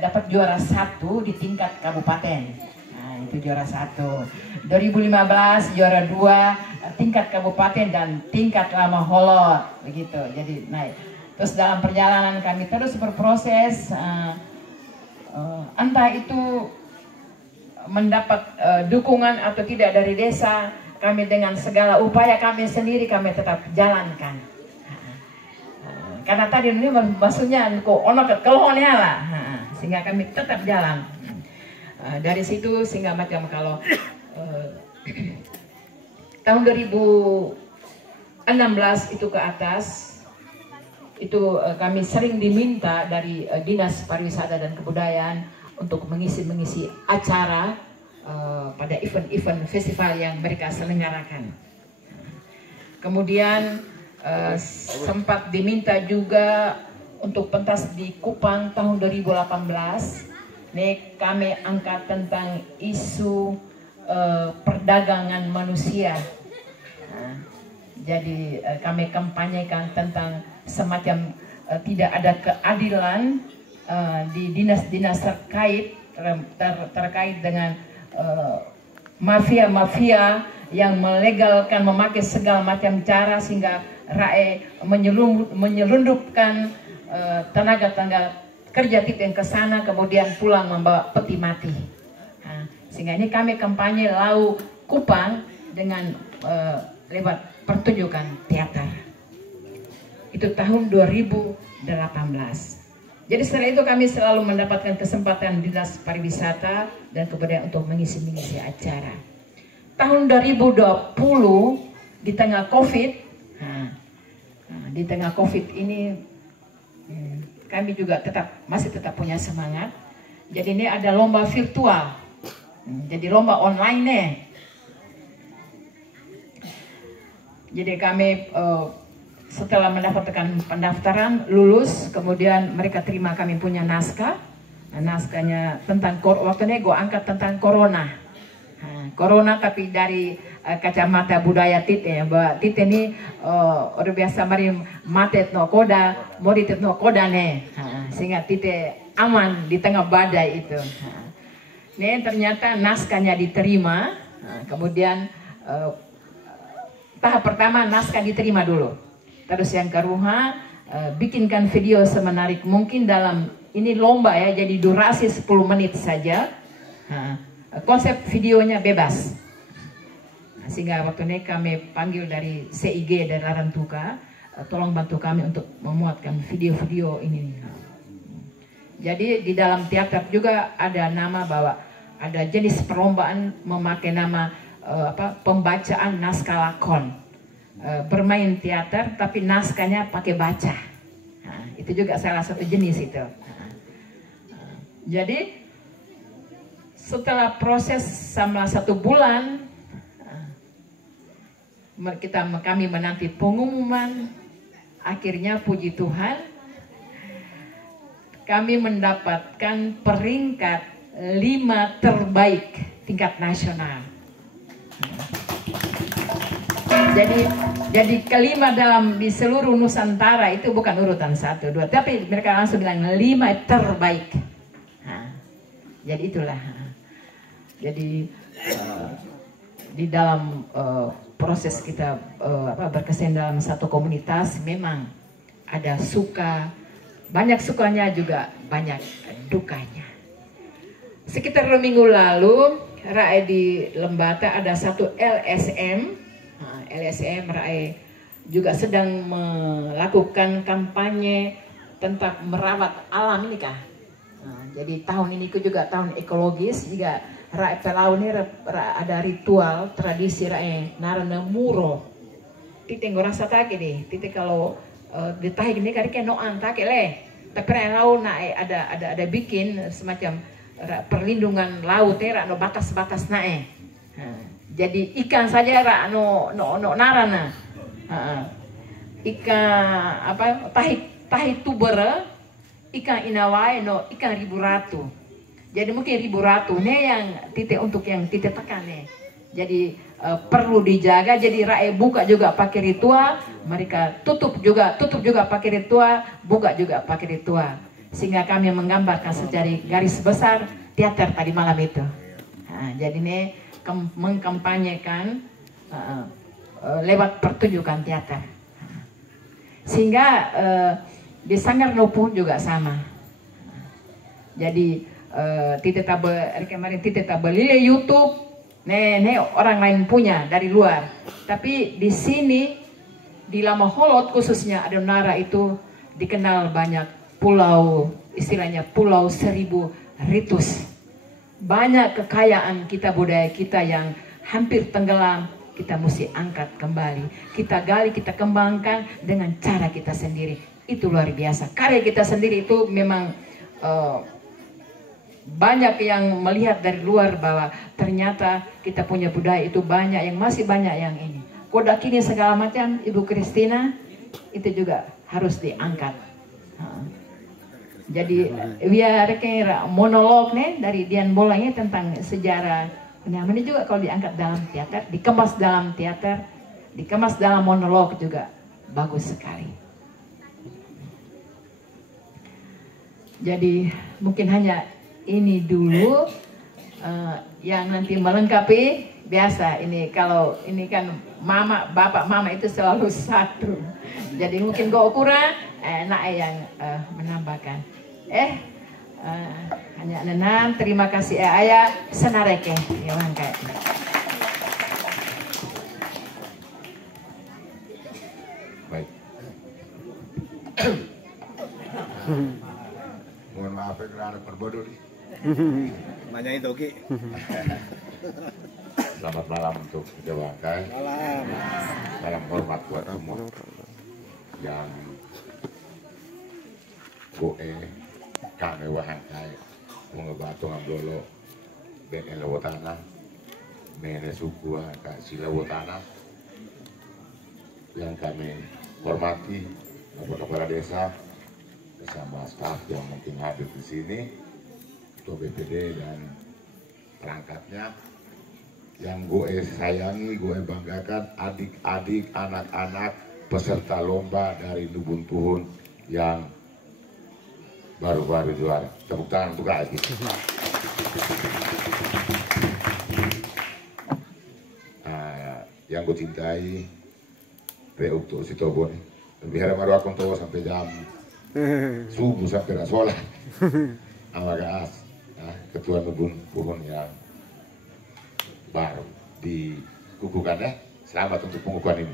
dapat juara 1 di tingkat kabupaten. Nah, itu juara 1. 2015 juara 2 tingkat kabupaten dan tingkat lama holot begitu. Jadi naik. Terus dalam perjalanan kami terus berproses, entah itu mendapat dukungan atau tidak dari desa, kami dengan segala upaya kami sendiri kami tetap jalankan. Karena tadi ini maksudnya kok ono kekelohonya lah, sehingga kami tetap jalan. Dari situ sehingga macam kalau tahun 2016 itu ke atas, itu kami sering diminta dari Dinas Pariwisata dan Kebudayaan untuk mengisi acara pada event-event festival yang mereka selenggarakan. Kemudian sempat diminta juga untuk pentas di Kupang tahun 2018. Nih kami angkat tentang isu perdagangan manusia. Jadi kami kampanyekan tentang semacam tidak ada keadilan di dinas-dinas terkait dengan mafia-mafia yang melegalkan memakai segala macam cara sehingga rakyat menyelundupkan tenaga kerja yang ke sana kemudian pulang membawa peti mati. Sehingga ini kami kampanye Lau Kupang dengan lewat pertunjukan teater. Itu tahun 2018. Jadi setelah itu kami selalu mendapatkan kesempatan Dinas Pariwisata dan Kebudayaan untuk mengisi acara. Tahun 2020 di tengah COVID, di tengah COVID ini kami juga masih tetap punya semangat. Jadi ini ada lomba virtual, jadi lomba online nih. Jadi kami setelah mendapatkan pendaftaran, lulus, kemudian mereka terima kami punya naskah. Naskahnya tentang, waktu ini gue angkat tentang corona. Corona tapi dari kacamata budaya Tite ya, bahwa Tite ini udah biasa mari matet no koda, moritet no koda nih, sehingga Tite aman di tengah badai itu. Nih ternyata naskahnya diterima, kemudian tahap pertama naskah diterima dulu. Terus yang kedua, bikinkan video semenarik mungkin dalam, ini lomba ya, jadi durasi 10 menit saja. Konsep videonya bebas. Sehingga waktu ini kami panggil dari CIG dari Larantuka, tolong bantu kami untuk memuatkan video-video ini. Jadi di dalam teater juga ada nama bahwa ada jenis perlombaan memakai nama pembacaan naskah lakon. Bermain teater tapi naskahnya pakai baca. Itu juga salah satu jenis itu. Jadi setelah proses selama 1 bulan, kami menanti pengumuman. Akhirnya puji Tuhan kami mendapatkan peringkat 5 terbaik tingkat nasional. Jadi kelima di seluruh Nusantara, itu bukan urutan 1, 2, tapi mereka langsung bilang 5 terbaik. Jadi itulah. Jadi di dalam proses kita berkesan dalam satu komunitas, memang ada banyak sukanya juga banyak dukanya. Sekitar 2 minggu lalu, rakyat di Lembata ada satu LSM rakyat juga sedang melakukan kampanye tentang merawat alam ini kah. Jadi tahun ini juga tahun ekologis, juga rakyat Pelau ini ada ritual tradisi rakyat narana muro. Tite ngorasa take deh, tite kalau ditahik ini kari noan take le. Tapi rakyat Lau ada bikin semacam perlindungan laut ya, no batas-batas nae. Jadi ikan saja no narana. Ikan tahi tubera, ikan inawai no ikan ribu ratu. Jadi mungkin ribu ratu nih yang titik untuk yang titik tekan nih. Jadi perlu dijaga. Jadi rakyat buka juga pakai ritual, mereka tutup juga pakai ritual, buka juga pakai ritual. sehingga kami menggambarkan secara garis besar teater tadi malam itu. Nah, jadi ini mengkampanyekan lewat pertunjukan teater. Sehingga di Sanggar Nupu juga sama. Jadi kemarin titeta belile YouTube, nih orang lain punya dari luar. Tapi di sini di Lama Holot khususnya Adonara itu dikenal banyak pulau, istilahnya pulau 1000 ritus. Banyak kekayaan kita, budaya kita yang hampir tenggelam, kita mesti angkat kembali. Kita gali, kita kembangkan dengan cara kita sendiri. Itu luar biasa. Karya kita sendiri itu memang banyak yang melihat dari luar bahwa ternyata kita punya budaya itu banyak, yang masih banyak yang ini. Kodak ini segala macam, Ibu Christina, itu juga harus diangkat. Jadi biar monolog nih dari Dian Bolanya tentang sejarah penyaman ini juga kalau diangkat dalam teater, dikemas dalam teater, dikemas dalam monolog juga bagus sekali. Jadi mungkin hanya ini dulu yang nanti melengkapi. Biasa ini kalau ini kan mama, bapak mama itu selalu satu. Jadi mungkin kau kurang, enak yang menambahkan. Hanya nenan, terima kasih ayah senareke. Ya bangkai. Baik. Mohon maaf ya kerana perbodoh nih. Nanya itu Ki. Selamat malam untuk Jawa Bangkai. Malam. Salam hormat buat semua yang goe kami wahangkai mengebatu ngablolo ben elawatana mere suku kak silawatana yang kami hormati kepala desa bersama staf yang mungkin hadir di sini, Ketua BPD dan perangkatnya, yang gue sayangi, gue banggakan, adik-adik, anak-anak peserta lomba dari Lubun Tuhun yang baru-baru juara. Tepuk tangan untuk adik. Yang gue cintai, Reukto Sitobon, lebih harap maru aku tahu sampai jam subuh sampai sholat. Amagas, Ketua Lubun Tuhun yang baru dikukuhkan ya. Selamat untuk pengukuhan ini.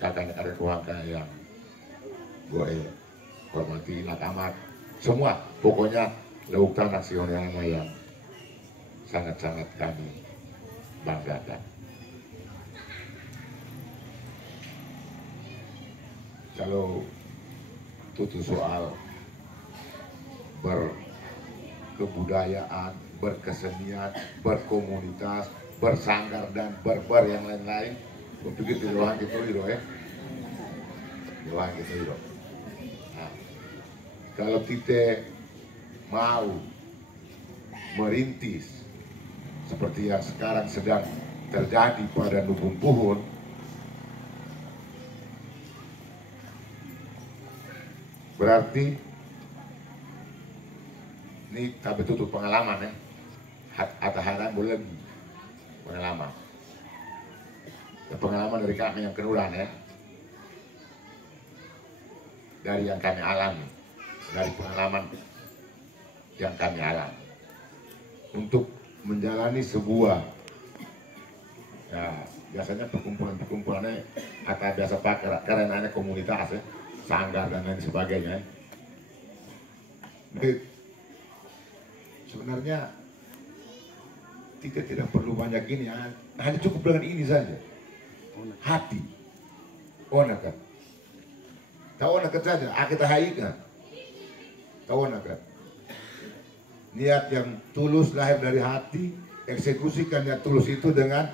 Kakak ada keluarga yang gue hormati, nakamat semua, pokoknya Leutan nasional yang sangat-sangat kami banggakan. Kalau tutur soal berkebudayaan, berkesenian, berkomunitas, bersanggar dan berber yang lain-lain, gue pikir di ruang gitu ya, di ruang gitu. Nah, kalau kita mau merintis seperti yang sekarang sedang terjadi pada Lubun Tuhun, berarti ini tak betul pengalaman ya, atau harang boleh lebih pengalaman. Pengalaman dari kami yang kenuran ya, dari yang kami alami, dari pengalaman yang kami alami, untuk menjalani sebuah ya, biasanya perkumpulannya atau biasa pakai karena komunitas ya, sanggar dan lain sebagainya. Jadi, sebenarnya kita tidak perlu banyak ini, hanya cukup dengan ini saja. Hati, onakan, tahu onakan saja, kita haikan, tahu onakan. Niat yang tulus lahir dari hati, eksekusikan niat tulus itu dengan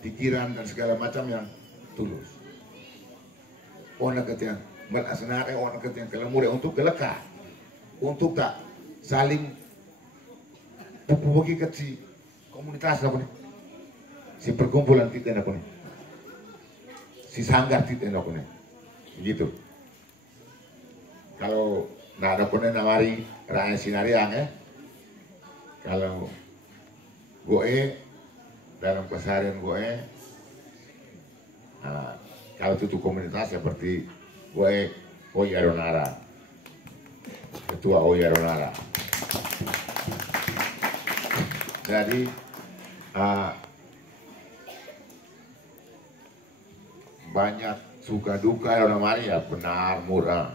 pikiran dan segala macam yang tulus. Onakan yang berasenare, onakan yang kelemur untuk kelekat, untuk tak saling pupuki kecil komunitas apa nih. Si perkumpulan kita apa nih, si sanggar tit enokune gitu. Kalau nah ada kone namari rakyat sinariang kalau goe dalam keseharian goe kalau tutup komunitas seperti goe Oya Ronara, ketua Oya Ronara. Jadi banyak suka duka orang Maria benar murah,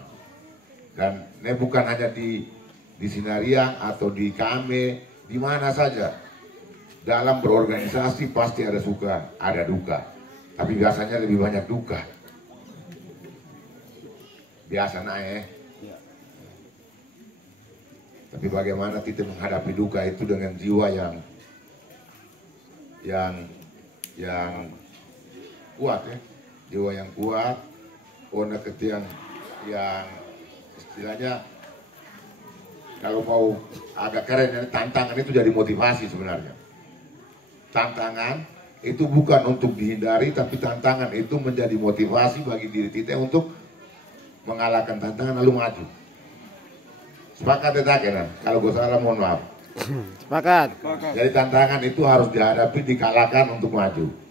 dan ini bukan hanya di Sinariang atau di Kame, di mana saja dalam berorganisasi pasti ada suka ada duka, tapi biasanya lebih banyak duka biasanya tapi bagaimana kita menghadapi duka itu dengan jiwa yang kuat jiwa yang kuat, warna ketiang yang istilahnya kalau mau agak keren, tantangan itu jadi motivasi sebenarnya. Tantangan itu bukan untuk dihindari, tapi tantangan itu menjadi motivasi bagi diri kita untuk mengalahkan tantangan lalu maju. Sepakat ya, kalau gue salah mohon maaf. Sepakat. Jadi tantangan itu harus dihadapi, dikalahkan untuk maju.